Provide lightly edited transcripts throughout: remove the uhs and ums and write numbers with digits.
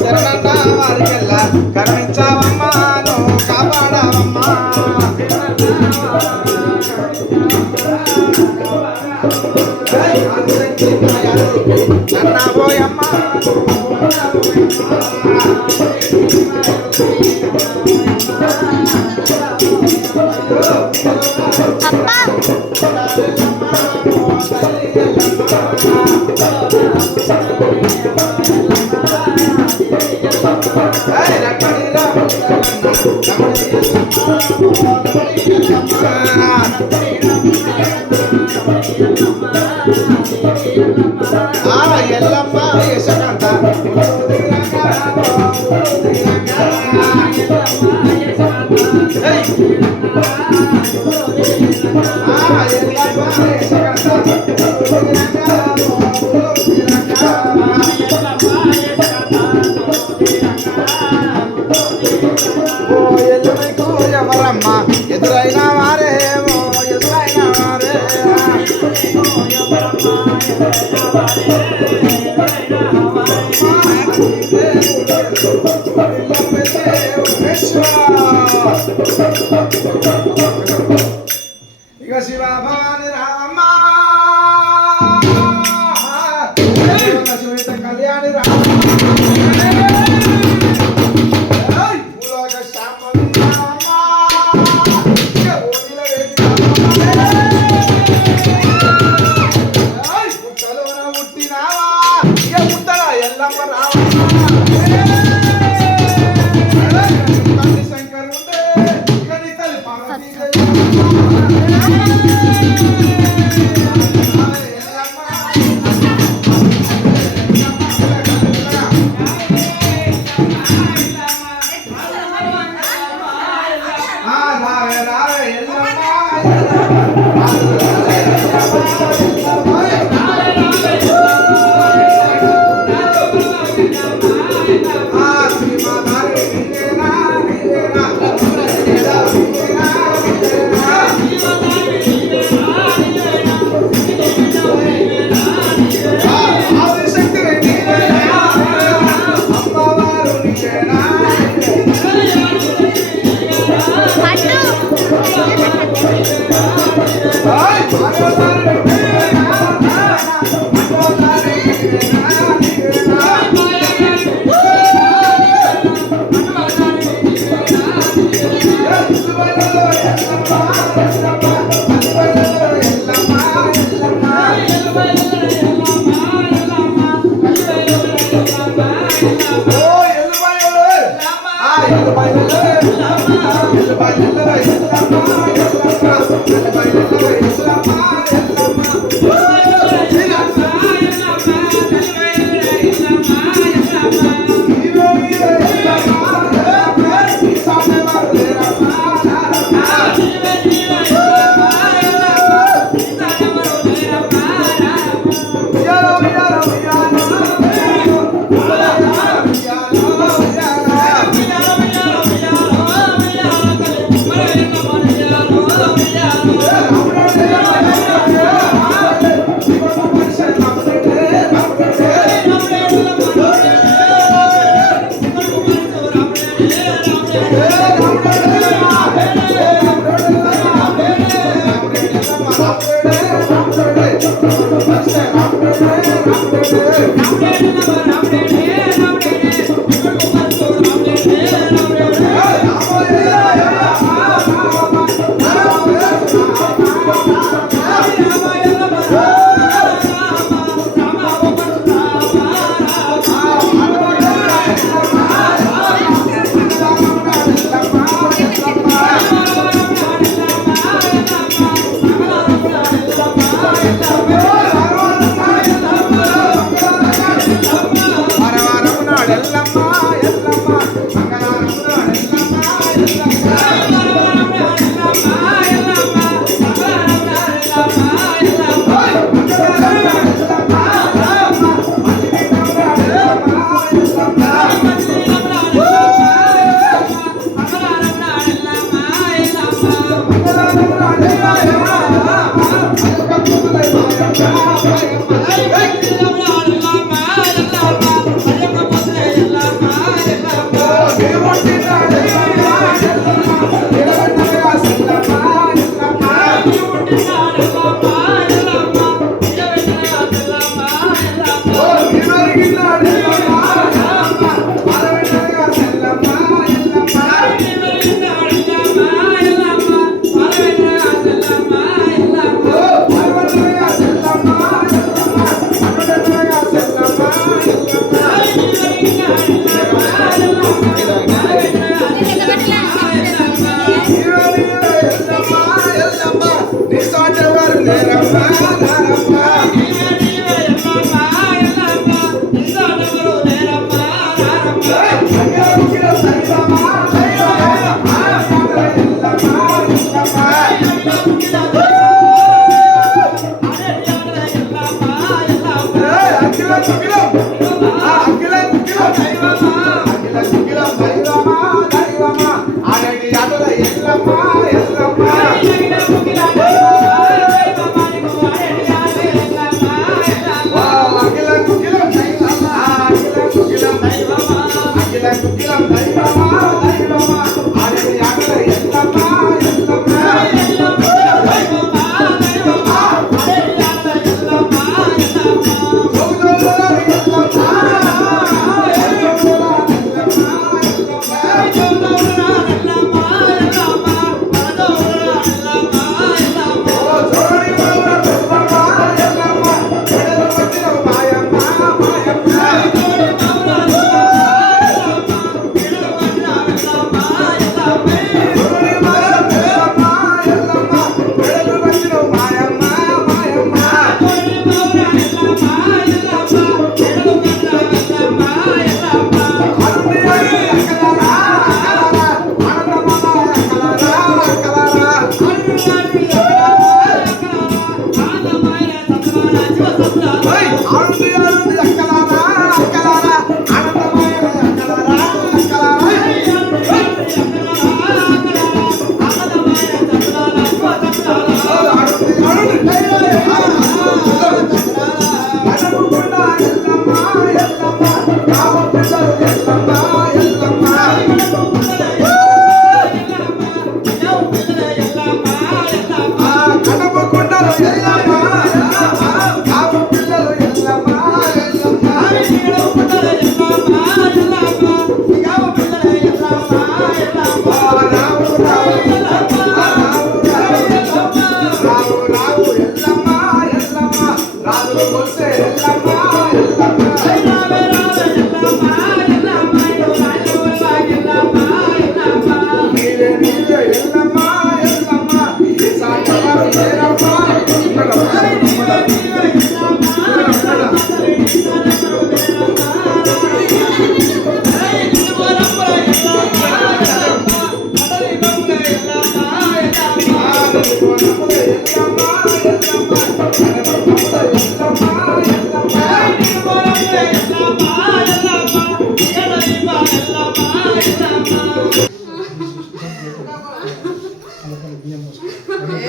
శరణన్న వారికెల్లా కరుణించావమ్మా నువ్వు కాపాడావమ్మా నన్నబోయమ్మా ఎల్లమ్మ యశకంత ఎవరమ్మా ఎదురైన వారేమో ఎదురైన వారే ఇక శివ భవాని రామ సునీత కళ్యాణి రామ Come on.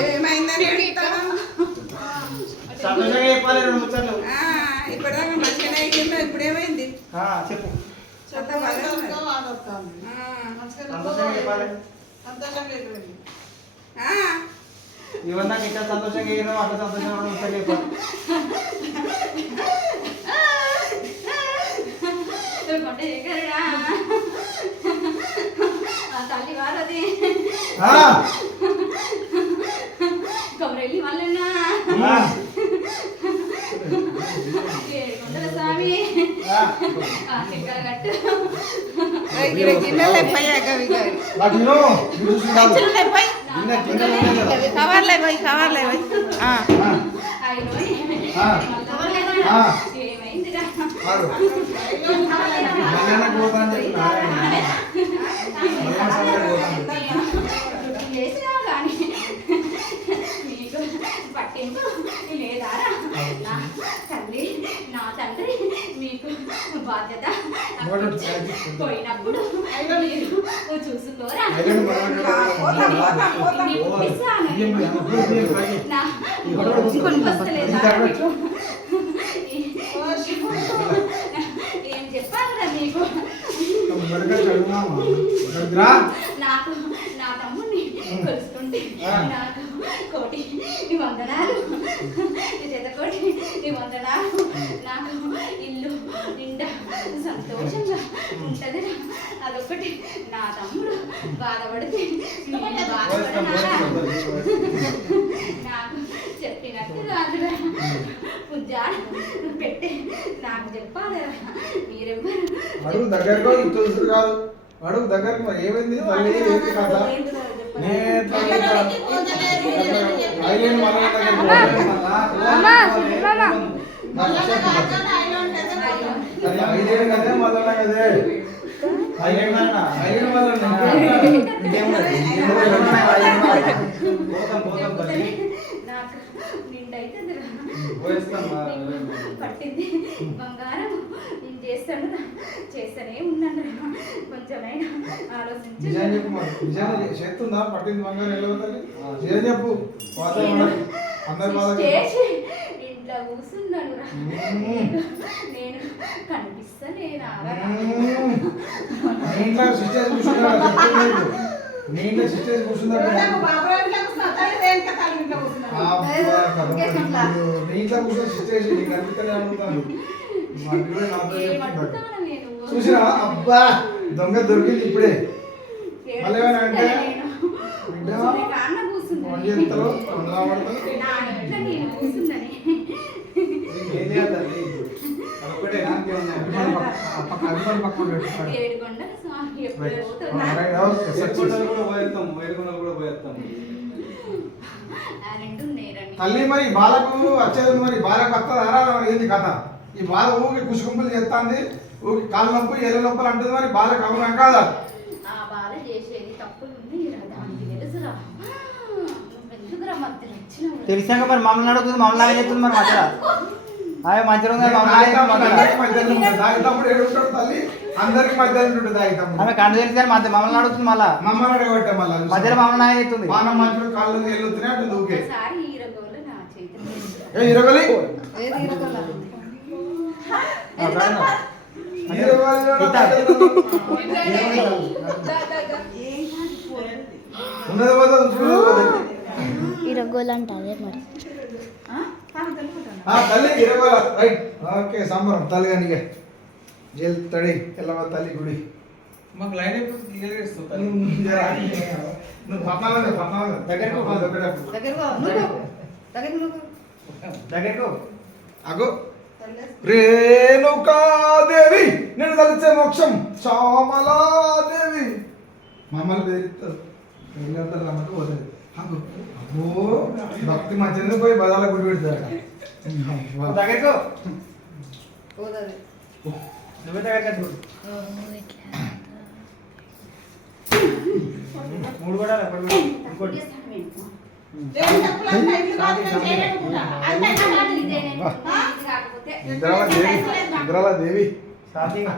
ఏమైందని ఇప్పటిదాకా మంచిగానే అయ్యిందో ఇప్పుడేమైంది చెప్పు ఇవన్నా ఇంకా సంతోషంగా అయ్యాను అట్లా సంతోషంగా ముచ్చట్లు చెప్పాలి తల్లి వారది కొమరెల్లి మల్లన్నా స్వామి కట్టు కవర్లే పోయి కవర్లే పోయి ఏమైందిరా చేసినా కానీ మీకు పట్టింపు లేదారా నా తల్లి నా తండ్రి మీకు బాధ్యత పోయినప్పుడు మీరు చూసుకోరా ఏం చెప్పాలరా నీకు నాకు నా తమ్ముడిని కొలుసుకుంటే నాకు కోటి వందనాలు కోటి వందనాలు నాకు ఇల్లు నిండా సంతోషంగా ఉంటది అదొకటి నా తమ్ముడు బాధపడితే నేను బాధపడనారా నాకు చెప్పినట్టు కాదురా పుజ్జాడు పెట్టే నాకు చెప్పాలిరా మీరెవ్వరు అడుగు దగ్గరకు తెలుసు కాదు అడుగు దగ్గరకు ఏమైంది తల్లి ఏంటి కథ ఐదేళ్ళు కదే మళ్ళా కదే నాకు నిండైతే పట్టింది బంగారం నేను చేస్తా చేస్తాను చేస్తూనే ఉన్నాను కొంచెమైనా ఆలోచించి నిజం చెప్పు మరి నిజంగా చేస్తుందా పట్టింది బంగారు ఎలా ఉండాలి నిజం చెప్పు అందరు బాధ చేసి ఇంట్లో కూర్చున్నాను రా. నేను కనిపిస్తలేనా రా? నీ ఇంట్లో సిస్టర్స్ కూర్చున్నాడు నీ ఇంట్లో సిస్టర్స్ కూర్చున్నాడు నీ ఇంట్లో కూర్చొని సిస్టర్స్ నీకు కనిపిస్తలే అడుగుతాను ఏమడుగుతాను నేను? చూసినా అబ్బా దొంగ దొరికింది ఇప్పుడే మళ్ళీ ఏమైనా అంటే కూర్చుంటాను నేను. కాన్న కూర్చున్నాను. ఫోన్ చేస్తావు వందలా పడతావు నా ఇంట్లో నేను కూర్చున్నాను. ఏం చేయాలి ఒకటే అభిమాని పక్కన పెట్టుకోండి ఏడుకొండల స్వామి ఎప్పుడు Right. పోతున్నా? ఏడుకొండలు కూడా పోయేస్తాం, ఏడుకొండలు కూడా పోయేస్తాం. ఆ రెండు ఉన్నాయి రండి. తల్లి మరి బాలకు వచ్చేది మరి బాలకు వస్తుందా ఏంది కథ ఈ బాల ఊకి కుసుకుంపులు చేస్తాంది ఊకి కాళ్ళ నొప్పి ఎల్ల నొప్పులు అంటుంది మరి బాలకు అవునా కాదా ఆ బాధ చేసేది తప్పులు ఉంది దానికి తెలుసురా. నువ్వెందుకురా మధ్యలో వచ్చినావు? తెలిసాక మరి మమ్మల్ని అడుగుతుంది మమ్మల్ని లాగా చెప్తుంది మరి మధ్యలో అవి మంచిగా ఉంది దాగితమ్ముడు ఏడుంటాడు తల్లి అందరికి మధ్యలో ఉంటుంది దాగితమ్ముడు ఆమె కండు తెలిసి కానీ మమ్మల్ని అడుగుతుంది మళ్ళా మమ్మల్ని అడగబట్టే మళ్ళీ మధ్యలో మమ్మల్ని లాగా చెప్తుంది పానం మంచుడు కాళ్ళు ఎల్లుతున్నాయి అటు ఊకే ఒకసారి ఈ రగోలు నా చేతిలో ఏ ఇరగలి ఉన్నది పోతుంది చూడదు ఇరగోలంటే అదే మరి తల్లి ఇరగోల రైట్ ఓకే సంబరం తల్లి కానీ జైలు తడి ఎల్లమ్మ తల్లి గుడి మాకు లైన్ అయిపోయి క్లియర్ చేస్తాం. నువ్వు పద్నాలుగు దగ్గరకు అగో రేణుకాదేవి నేను కలిసే మోక్షం శ్యామలాదేవి మమ్మల్ని బెదిరిస్తారు వెళ్ళంతా రమ్మకి పోతుంది అగో అబ్బో భక్తి మంచిది పోయి బదాల గుడి పెడతాడు దగ్గరకు నువ్వే దగ్గరకు మూడు కూడా ఇంకోటి కాకపోతే ఇంద్రాల దేవి స్టార్టింగ్